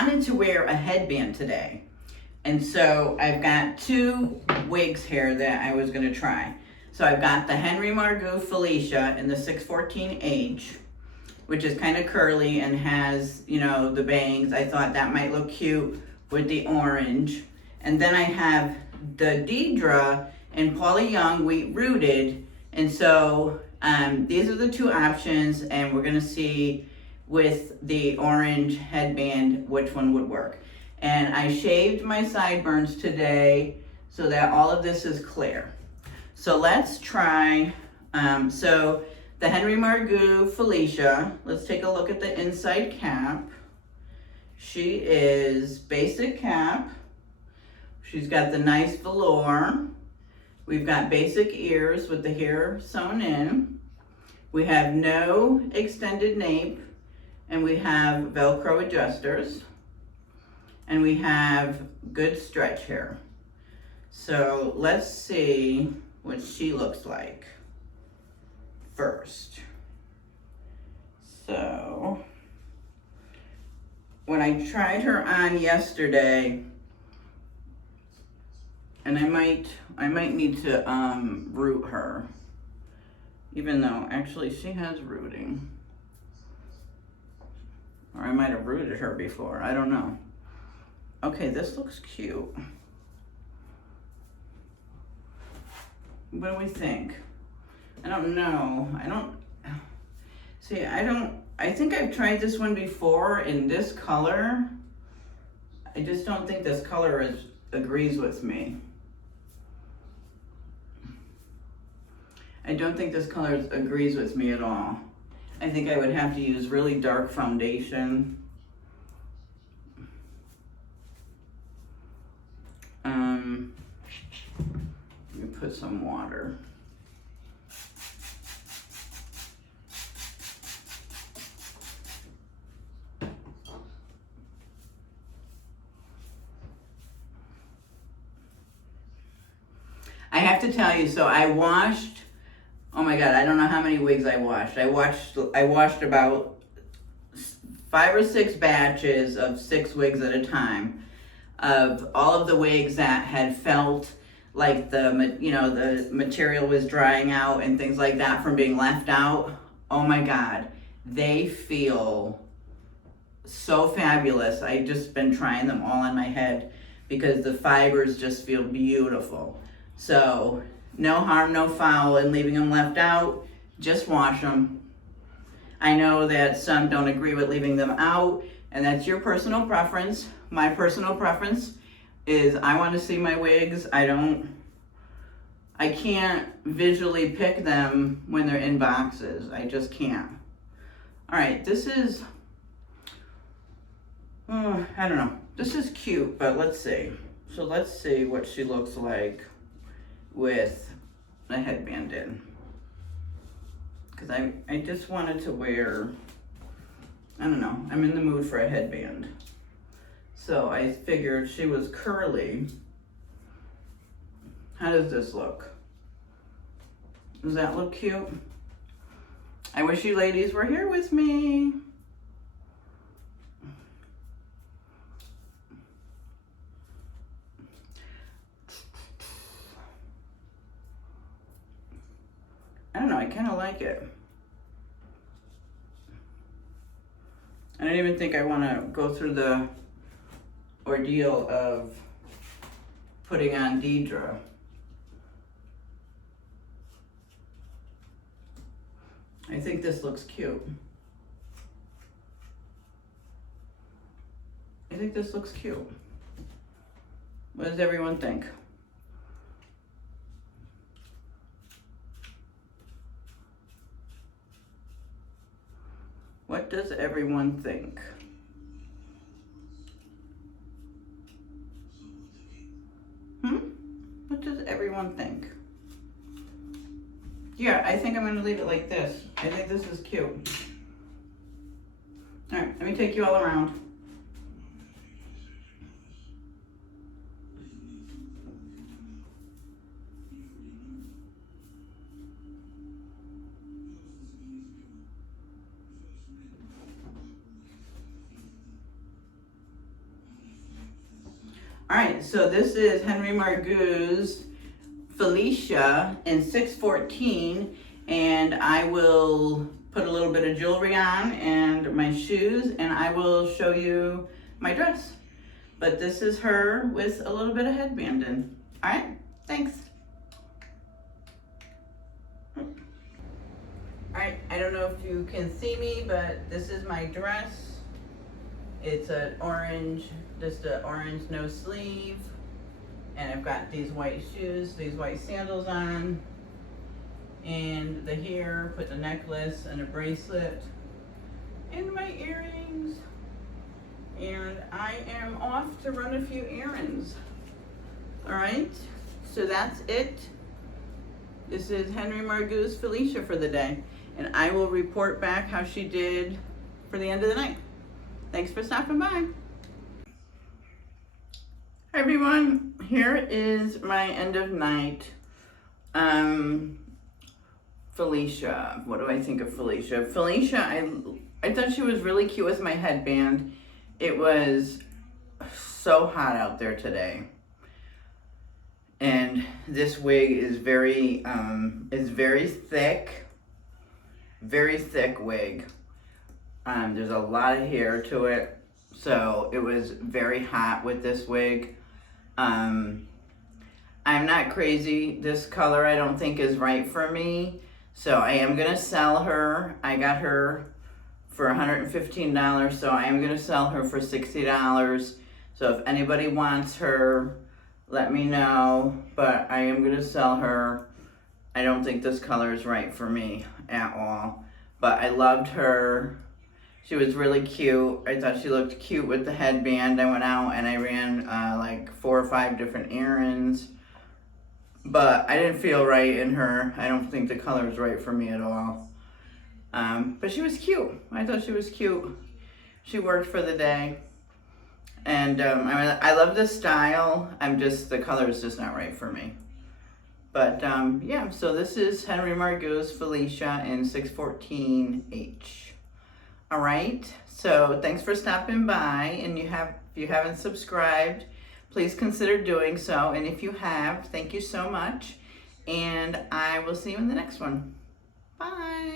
wanted to wear a headband today. And so I've got two wigs here that I was gonna try. So I've got the Henry Margu Felicia in the 614H, which is kind of curly and has, you know, the bangs. I thought that might look cute with the orange. And then I have the Deidre and Paula Young wheat rooted. And so these are the two options, and we're gonna see with the orange headband which one would work. And I shaved my sideburns today so that all of this is clear. So let's try, so the Henry Margu Felicia, let's take a look at the inside cap. She is basic cap. She's got the nice velour. We've got basic ears with the hair sewn in. We have no extended nape, and we have Velcro adjusters. And we have good stretch here. So let's see what she looks like first. So when I tried her on yesterday, and I might need to root her, even though actually she has rooting. Or I might have rooted her before, I don't know. Okay, this looks cute. What do we think? I don't know. I think I've tried this one before in this color. I just don't think this color agrees with me. I don't think this color agrees with me at all. I think I would have to use really dark foundation. Let me put some water. I have to tell you, so I washed, oh my God, I don't know how many wigs I washed. I washed about 5 or 6 batches of 6 wigs at a time, of all of the wigs that had felt like the material was drying out and things like that from being left out. Oh my God, they feel so fabulous. I just been trying them all on my head because the fibers just feel beautiful. So no harm, no foul in leaving them left out. Just wash them. I know that some don't agree with leaving them out, and that's your personal preference. My personal preference is I want to see my wigs. I can't visually pick them when they're in boxes. I just can't. All right, this is, I don't know. This is cute, but let's see. So let's see what she looks like with a headband in. Because I just wanted to wear, I don't know, I'm in the mood for a headband. So I figured she was curly. How does this look? Does that look cute? I wish you ladies were here with me. I don't know, I kind of like it. I don't even think I want to go through the ordeal of putting on Deidre. I think this looks cute. I think this looks cute. What does everyone think? What does everyone think? What does everyone think? Yeah, I think I'm gonna leave it like this. I think this is cute. All right, let me take you all around. All right, so this is Henry Margu's Felicia in 614, and I will put a little bit of jewelry on and my shoes, and I will show you my dress. But this is her with a little bit of headband in. All right, thanks. All right, I don't know if you can see me, but this is my dress. It's an orange, just an orange no sleeve. And I've got these white shoes, these white sandals on. And the hair, put the necklace and a bracelet. And my earrings. And I am off to run a few errands. All right, so that's it. This is Henry Margu's Felicia for the day. And I will report back how she did for the end of the night. Thanks for stopping by. Hi everyone, here is my end of night. Felicia, what do I think of Felicia? Felicia, I thought she was really cute with my headband. It was so hot out there today. And this wig is very thick, very thick wig. There's a lot of hair to it, so it was very hot with this wig. I'm not crazy. This color I don't think is right for me, so I am gonna sell her. I got her for $115, so I am gonna sell her for $60. So if anybody wants her, let me know, but I am gonna sell her. I don't think this color is right for me at all, but I loved her. She was really cute. I thought she looked cute with the headband. I went out and I ran like 4 or 5 different errands, but I didn't feel right in her. I don't think the color is right for me at all. But she was cute. I thought she was cute. She worked for the day. And I love the style. The color is just not right for me. But yeah, so this is Henry Margu's Felicia in 614H. All right, so thanks for stopping by, and if you haven't subscribed, please consider doing so. And if you have, thank you so much. And I will see you in the next one. Bye.